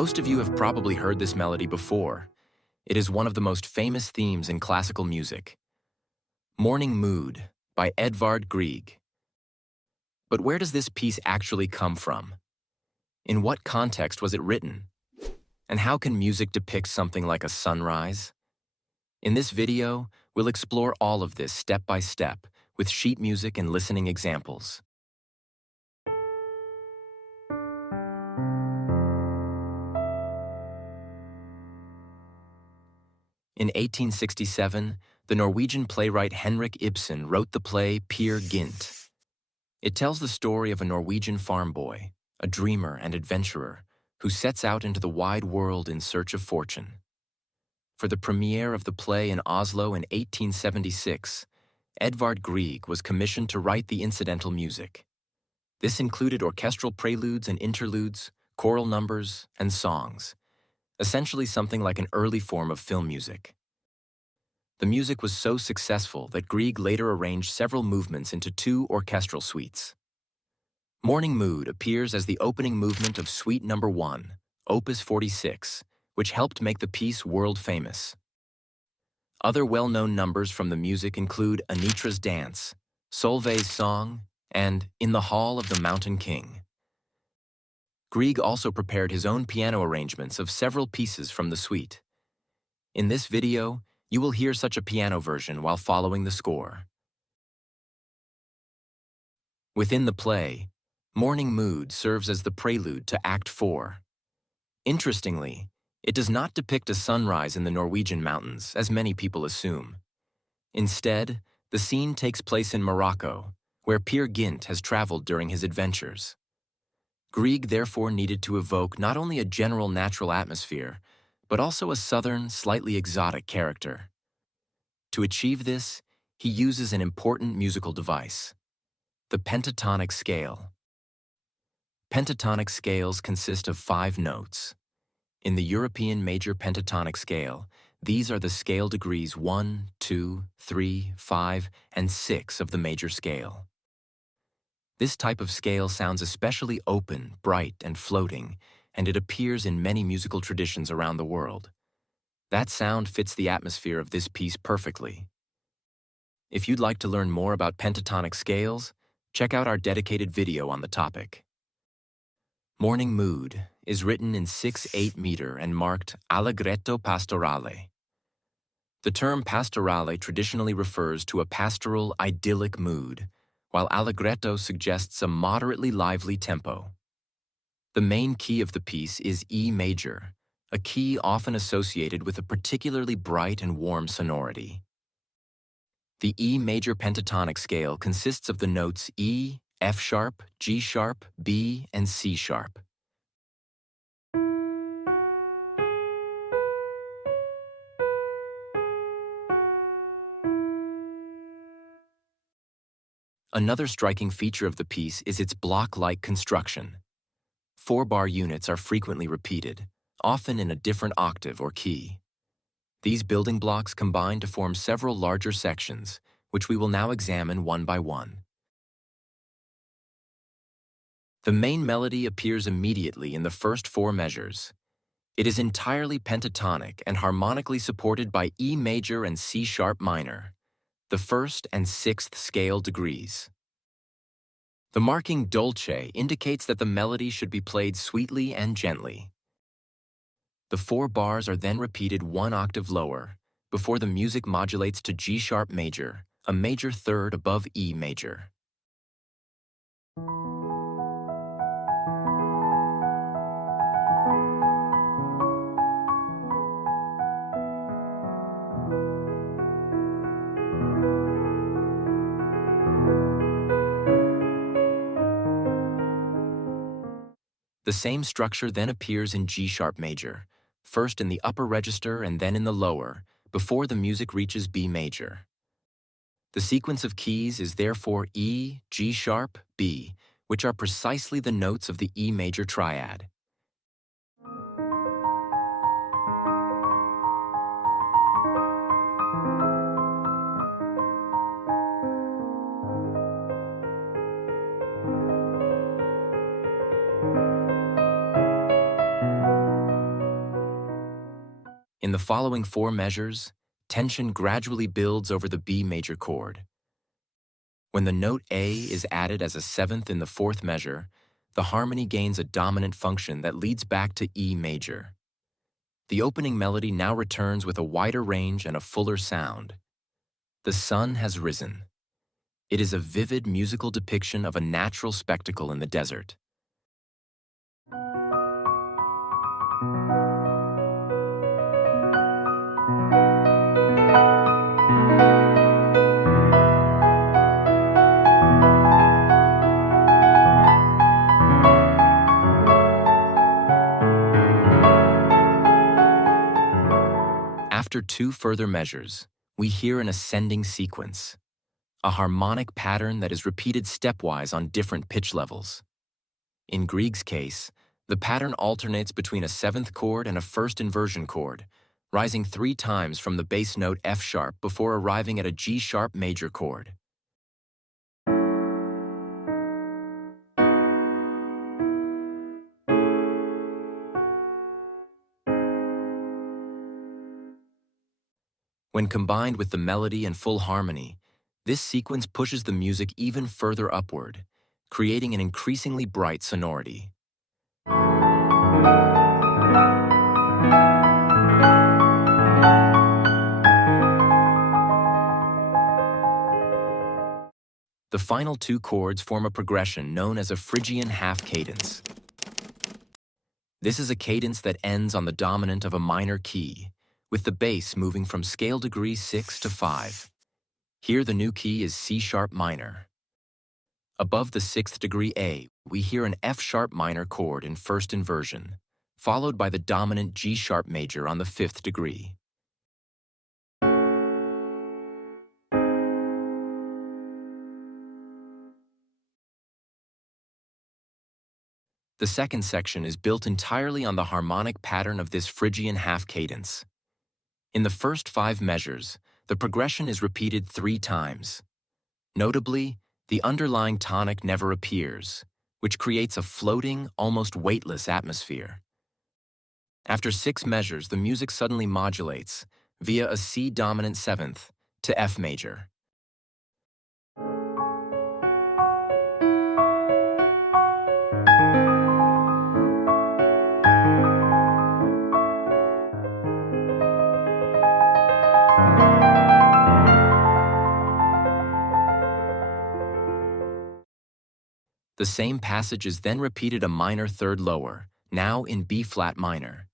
Most of you have probably heard this melody before. It is one of the most famous themes in classical music. Morning Mood by Edvard Grieg. But where does this piece actually come from? In what context was it written? And how can music depict something like a sunrise? In this video, we'll explore all of this step by step with sheet music and listening examples. In 1867, the Norwegian playwright Henrik Ibsen wrote the play Peer Gynt. It tells the story of a Norwegian farm boy, a dreamer and adventurer, who sets out into the wide world in search of fortune. For the premiere of the play in Oslo in 1876, Edvard Grieg was commissioned to write the incidental music. This included orchestral preludes and interludes, choral numbers, and songs, essentially something like an early form of film music. The music was so successful that Grieg later arranged several movements into 2 orchestral suites. Morning Mood appears as the opening movement of Suite No. 1, Opus 46, which helped make the piece world-famous. Other well-known numbers from the music include Anitra's Dance, Solveig's Song, and In the Hall of the Mountain King. Grieg also prepared his own piano arrangements of several pieces from the suite. In this video, you will hear such a piano version while following the score. Within the play, Morning Mood serves as the prelude to Act 4. Interestingly, it does not depict a sunrise in the Norwegian mountains, as many people assume. Instead, the scene takes place in Morocco, where Peer Gynt has traveled during his adventures. Grieg therefore needed to evoke not only a general natural atmosphere, but also a southern, slightly exotic character. To achieve this, he uses an important musical device, the pentatonic scale. Pentatonic scales consist of 5 notes. In the European major pentatonic scale, these are the scale degrees 1, 2, 3, 5, and 6 of the major scale. This type of scale sounds especially open, bright, and floating, and it appears in many musical traditions around the world. That sound fits the atmosphere of this piece perfectly. If you'd like to learn more about pentatonic scales, check out our dedicated video on the topic. Morning Mood is written in 6/8 meter and marked allegretto pastorale. The term pastorale traditionally refers to a pastoral, idyllic mood, while allegretto suggests a moderately lively tempo. The main key of the piece is E major, a key often associated with a particularly bright and warm sonority. The E major pentatonic scale consists of the notes E, F sharp, G sharp, B, and C sharp. Another striking feature of the piece is its block-like construction. 4-bar units are frequently repeated, often in a different octave or key. These building blocks combine to form several larger sections, which we will now examine one by one. The main melody appears immediately in the first 4 measures. It is entirely pentatonic and harmonically supported by E major and C sharp minor, the 1st and 6th scale degrees. The marking dolce indicates that the melody should be played sweetly and gently. The 4 bars are then repeated 1 octave lower, before the music modulates to G sharp major, a major 3rd above E major. The same structure then appears in G sharp major, first in the upper register and then in the lower, before the music reaches B major. The sequence of keys is therefore E, G sharp, B, which are precisely the notes of the E major triad. In the following 4 measures, tension gradually builds over the B major chord. When the note A is added as a 7th in the 4th measure, the harmony gains a dominant function that leads back to E major. The opening melody now returns with a wider range and a fuller sound. The sun has risen. It is a vivid musical depiction of a natural spectacle in the desert. After 2 further measures, we hear an ascending sequence, a harmonic pattern that is repeated stepwise on different pitch levels. In Grieg's case, the pattern alternates between a 7th chord and a 1st inversion chord, rising 3 times from the bass note F sharp before arriving at a G sharp major chord. When combined with the melody and full harmony, this sequence pushes the music even further upward, creating an increasingly bright sonority. The final 2 chords form a progression known as a Phrygian half cadence. This is a cadence that ends on the dominant of a minor key, with the bass moving from scale degree 6 to 5. Here the new key is C sharp minor. Above the 6th degree A, we hear an F sharp minor chord in 1st inversion, followed by the dominant G sharp major on the 5th degree. The second section is built entirely on the harmonic pattern of this Phrygian half cadence. In the first 5 measures, the progression is repeated 3 times. Notably, the underlying tonic never appears, which creates a floating, almost weightless atmosphere. After 6 measures, the music suddenly modulates via a C dominant 7th to F major. The same passage is then repeated a minor third lower, now in B flat minor.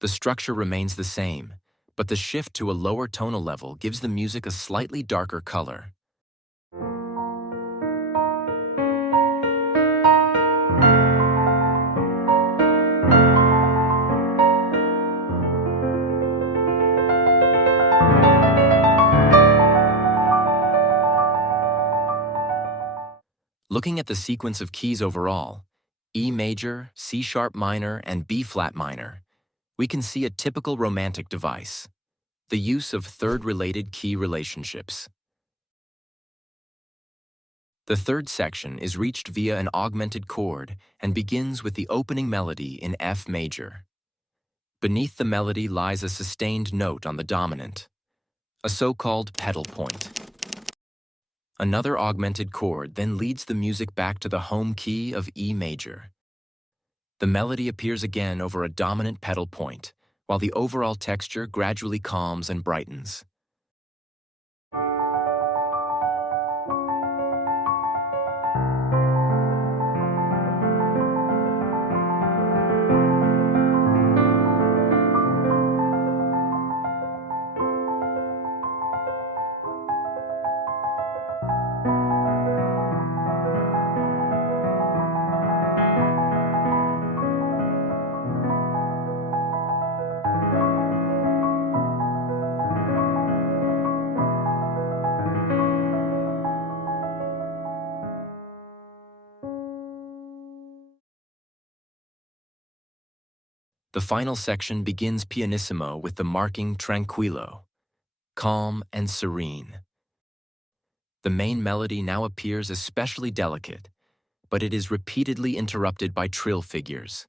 The structure remains the same, but the shift to a lower tonal level gives the music a slightly darker color. Looking at the sequence of keys overall, E major, C sharp minor, and B flat minor, we can see a typical romantic device, the use of third-related key relationships. The third section is reached via an augmented chord and begins with the opening melody in F major. Beneath the melody lies a sustained note on the dominant, a so-called pedal point. Another augmented chord then leads the music back to the home key of E major. The melody appears again over a dominant pedal point, while the overall texture gradually calms and brightens. The final section begins pianissimo with the marking tranquillo, calm and serene. The main melody now appears especially delicate, but it is repeatedly interrupted by trill figures.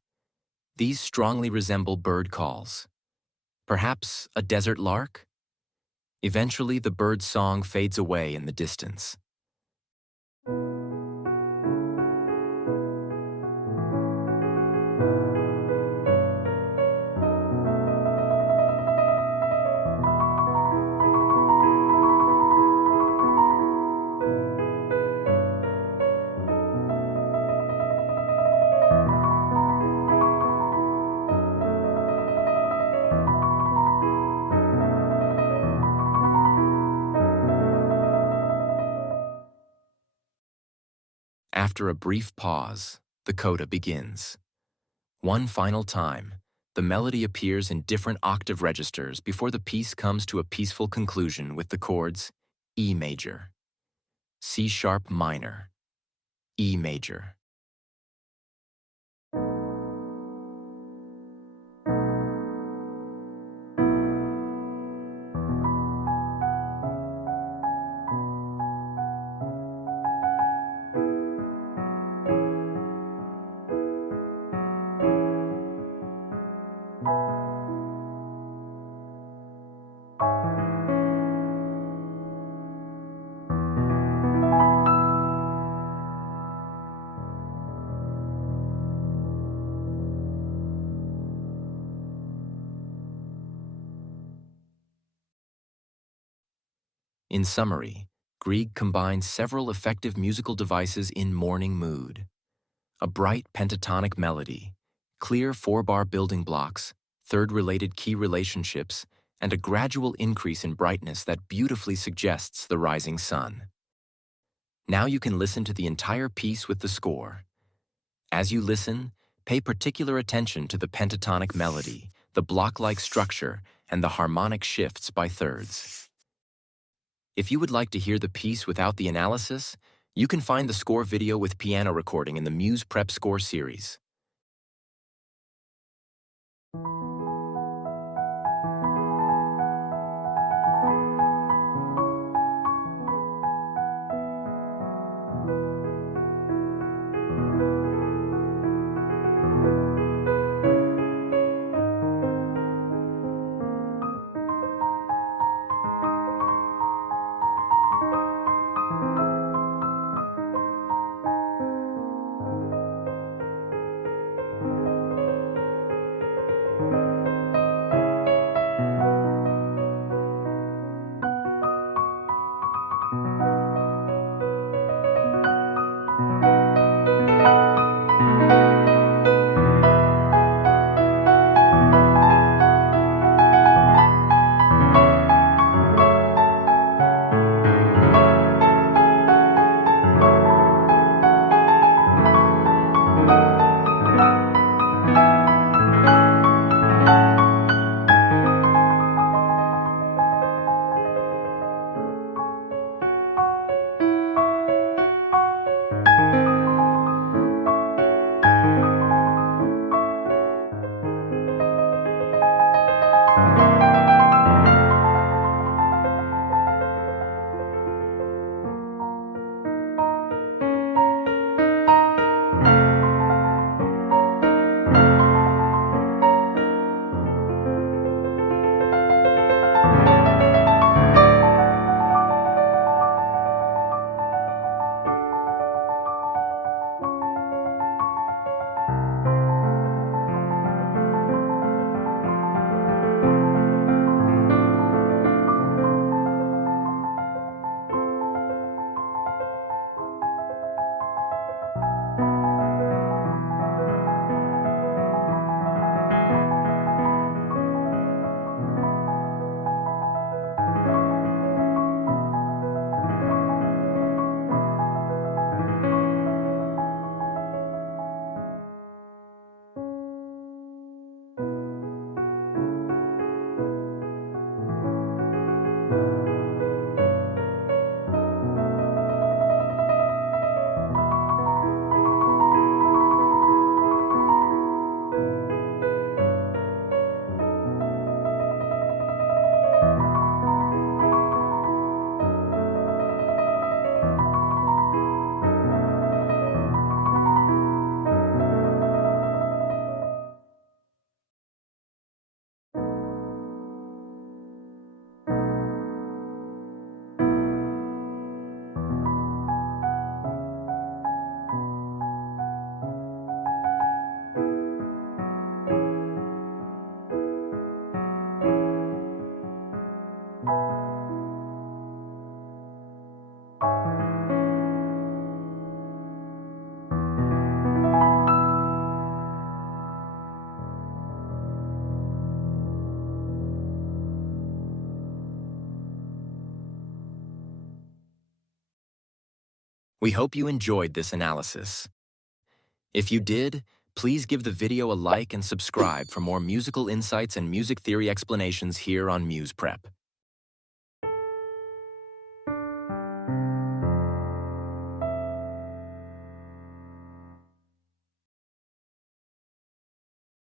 These strongly resemble bird calls. Perhaps a desert lark? Eventually, the bird's song fades away in the distance. After a brief pause, the coda begins. One final time, the melody appears in different octave registers before the piece comes to a peaceful conclusion with the chords E major, C sharp minor, E major. In summary, Grieg combines several effective musical devices in morning mood. A bright pentatonic melody, clear four-bar building blocks, third-related key relationships, and a gradual increase in brightness that beautifully suggests the rising sun. Now you can listen to the entire piece with the score. As you listen, pay particular attention to the pentatonic melody, the block-like structure, and the harmonic shifts by thirds. If you would like to hear the piece without the analysis, you can find the score video with piano recording in the MusePrep score series. We hope you enjoyed this analysis. If you did, please give the video a like and subscribe for more musical insights and music theory explanations here on MusePrep.